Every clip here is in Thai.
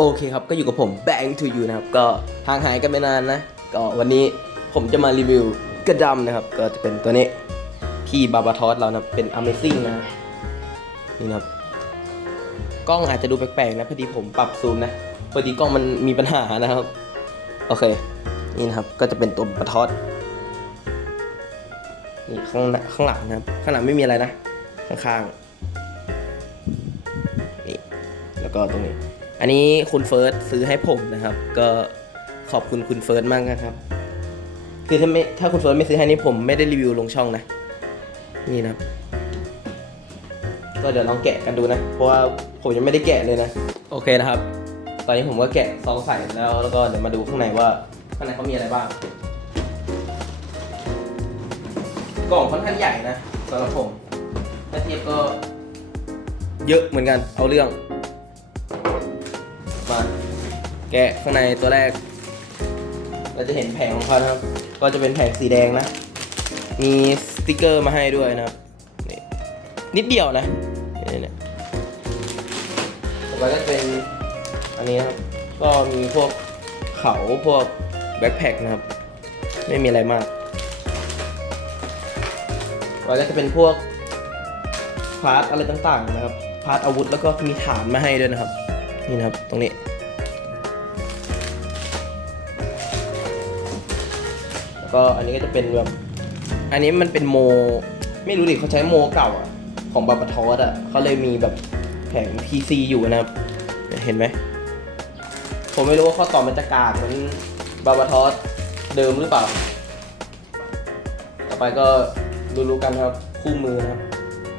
โอเคครับ ก็อยู่กับผม Bang to you นะครับ ก็ห่างหายกันไปนานนะ ก็วันนี้ผมจะมารีวิวกระดำนะครับ ก็จะเป็นตัวนี้ที่บาบาทอสเรานะเป็น Amazing นะ นี่นะครับ กล้องอาจจะดูแปลกๆนะ พอดีผมปรับซูมนะ พอดีกล้องมันมีปัญหานะครับ โอเค นี่นะครับ ก็จะเป็นตัวบาทอสนี่ข้างหน้าข้างหลังนะครับ ข้างหลังไม่มีอะไรนะ ข้างๆนี่แล้วก็ตรงนี้ อันนี้คุณเฟิร์สซื้อให้ผมนะครับ ก็ขอบคุณคุณเฟิร์สมากนะครับ คือถ้าไม่ถ้าคุณเฟิร์สไม่ซื้อให้นี่ผมไม่ได้รีวิวลงช่องนะ นี่นะครับ ก็เดี๋ยวลองแกะกันดูนะ เพราะว่าผมยังไม่ได้แกะเลยนะ โอเคนะครับ ตอนนี้ผมก็แกะซองใส่แล้วแล้วก็เดี๋ยวมาดูข้างในว่าข้างในเขามีอะไรบ้าง กล่องค่อนข้างใหญ่นะสำหรับผมถ้าเทียบก็เยอะเหมือนกันเอาเรื่อง แกะข้างในตัวแรก เราจะเห็นแผงของเขานะครับ ก็จะเป็นแผงสีแดงนะ มีสติกเกอร์มาให้ด้วยนะครับนี่นิดเดียวนะนี่นี่ยต่อไปก็เป็นอันนี้นะครับ ก็มีพวกเขาพวกแบ็คแพคนะครับ ไม่มีอะไรมากต่อไปก็จะเป็นพวกพาร์ทอะไรต่างๆนะครับ พาร์ทอาวุธแล้วก็มีฐานมาให้ด้วยนะครับ นี่นะครับ ตรงนี้ ก็อันนี้ก็จะเป็นแบบอันนี้มันเป็นโม ไม่รู้ดิเขาใช้โมเก่าอะของบาบาทอสอะเขาเลยมีแบบแผง PC อยู่นะครับ เห็นไหม ผมไม่รู้ว่าข้อต่อมันจะกากเหมือนบาบาทอสเดิมหรือเปล่า ต่อไปก็รู้ๆกันครับ คู่มือนะครับ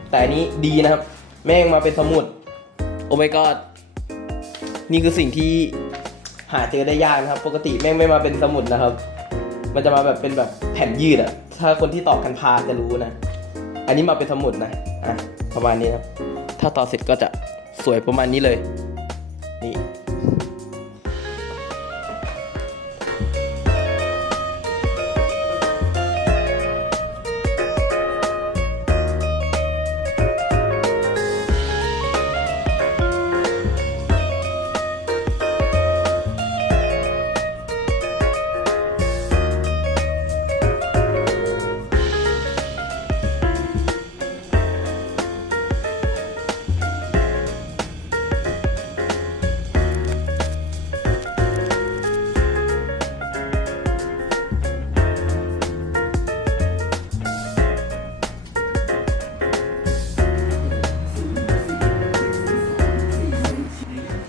แต่อันนี้ดีนะครับ แม่งมาเป็นสมุด โอ้ my god นี่คือสิ่งที่หาเจอได้ยากนะครับ ปกติแม่งไม่มาเป็นสมุดนะครับ มันจะมาแบบเป็นแบบแผ่นยืดอะถ้าคนที่ต่อกันพาจะรู้นะ อันนี้มาเป็นสมุดนะ อะ ประมาณนี้ครับ ถ้าต่อเสร็จก็จะสวยประมาณนี้เลย นี่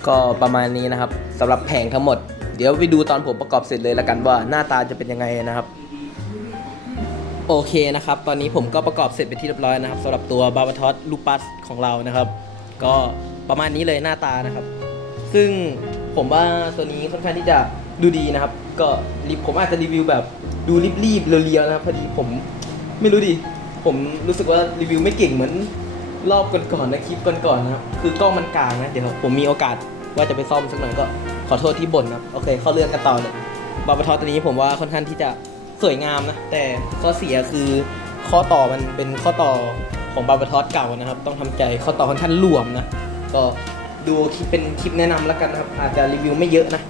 ก็ประมาณนี้นะครับสำหรับแผงทั้งหมด เดี๋ยวไปดูตอนผมประกอบเสร็จเลยละกันว่าหน้าตาจะเป็นยังไงนะครับ โอเคนะครับ ตอนนี้ผมก็ประกอบเสร็จเป็นที่เรียบร้อยนะครับสำหรับตัวบาบาทอสลูปัสของเรานะครับ ก็ประมาณนี้เลยหน้าตานะครับ ซึ่งผมว่าตัวนี้ค่อนข้างที่จะดูดีนะครับ ก็ผมอาจจะรีวิวแบบดูรีบๆเรียวๆนะครับพอดีผมไม่รู้ดิผมรู้สึกว่ารีวิวไม่เก่งเหมือน รอบก่อนๆนะคลิปก่อนๆนะครับ คือกล้องมันกลางนะ เดี๋ยวผมมีโอกาสว่าจะไปซ่อมสักหน่อยก็ขอโทษที่บ่นนะโอเค เข้าเรื่องกันต่อเลยบาบาทอสตัวนี้ผมว่าค่อนข้างที่จะสวยงามนะ แต่ข้อเสียคือข้อต่อมันเป็นข้อต่อของบาบาทอสเก่านะครับ ต้องทำใจข้อต่อค่อนข้างหลวมนะ ก็ดูคลิปเป็นคลิปแนะนำแล้วกันนะครับ อาจจะรีวิวไม่เยอะนะ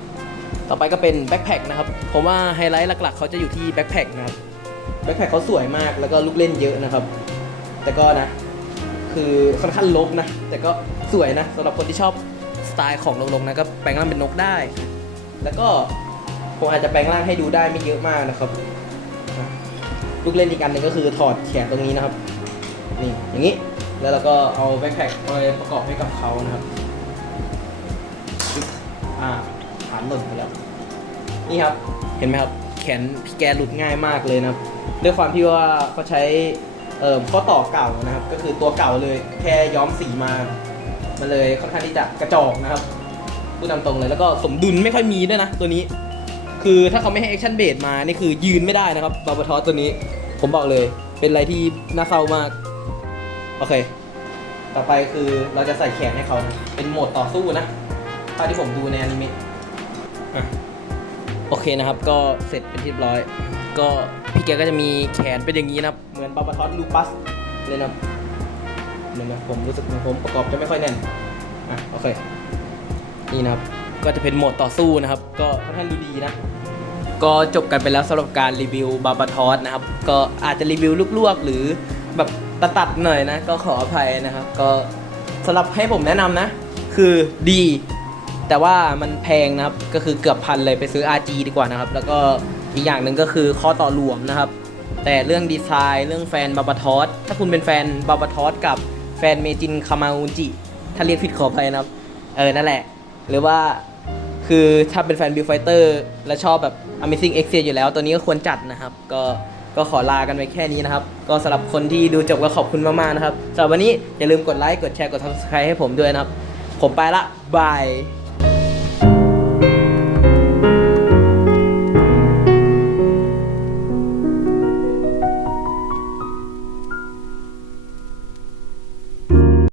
ต่อไปก็เป็นแบ็คแพคนะครับ ผมว่าไฮไลท์หลักๆ เขาจะอยู่ที่แบ็คแพคนะครับ แบ็คแพคเขาสวยมากแล้วก็ลูกเล่นเยอะนะครับ แต่ก็นะ คือค่อนข้างลกนะ แต่ก็สวยนะสำหรับคนที่ชอบสไตล์ของลงๆนะก็แปลงร่างเป็นนกได้ แล้วก็ผมอาจจะแปลงร่างให้ดูได้ไม่เยอะมากนะครับลูกเล่นอีกอันหนึ่งก็คือถอดแขนตรงนี้นะครับนี่อย่างนี้แล้วเราก็เอาแบ็คแพคไปประกอบให้กับเขานะครับอ่าฐานหล่นไปแล้วนี่ครับเห็นไหมครับแขนพี่แกหลุดง่ายมากเลยนะครับด้วยความที่ว่าเขาใช้ เอ่อข้อต่อเก่านะครับ ก็คือตัวเก่าเลยแค่ย้อมสีมามันเลยค่อนข้างที่จะกระจอกนะครับพูดตามตรงเลยแล้วก็สมดุลไม่ค่อยมีด้วยนะตัวนี้ คือถ้าเขาไม่ให้แอคชั่นเบสมานี่คือยืนไม่ได้นะครับบาบาทอสตัวนี้ ผมบอกเลยเป็นอะไรที่น่าเศร้ามากโอเค ต่อไปคือเราจะใส่แขนให้เขาเป็นโหมดต่อสู้นะเท่าที่ผมดูในอนิเมะอะโอเคนะครับ ก็เสร็จเป็นที่เรียบร้อย ก็ แกก็จะมีแขนเป็นอย่างนี้นะครับ เหมือนบาบาทอสลูปัสเลยนะครับเห็นไหมผมรู้สึกผมประกอบจะไม่ค่อยแน่นอะโอเคนี่นะครับก็จะเป็นโหมดต่อสู้นะครับ ก็ค่อนข้างดูดีนะ ก็จบกันไปแล้วสำหรับการรีวิวบาบาทอสนะครับ ก็อาจจะรีวิวลวกๆ หรือแบบตัดๆหน่อยนะ ก็ขออภัยนะครับ ก็สำหรับให้ผมแนะนำนะ คือดี แต่ว่ามันแพงนะครับ ก็คือเกือบพันเลยไปซื้อ RG ดีกว่านะครับ แล้วก็ อีกอย่างหนึ่งก็คือข้อต่อรวมนะครับ แต่เรื่องดีไซน์เรื่องแฟนบาบาทอสถ้าคุณเป็นแฟนบาบาทอสกับแฟนเมจินคามาอุจิ ถ้าเรียกผิดขออภัยนะครับ เออ นั่นแหละ หรือว่าคือถ้าเป็นแฟนบิวไฟเตอร์และชอบแบบ Amazing X อยู่แล้ว ตัวนี้ก็ควรจัดนะครับ ก็ก็ขอลากันไปแค่นี้นะครับ ก็สำหรับคนที่ดูจบก็ขอบคุณมากๆนะครับสำหรับวันนี้อย่าลืมกดไลค์กดแชร์กด subscribe ให้ผมด้วยนะครับ ผมไปละบาย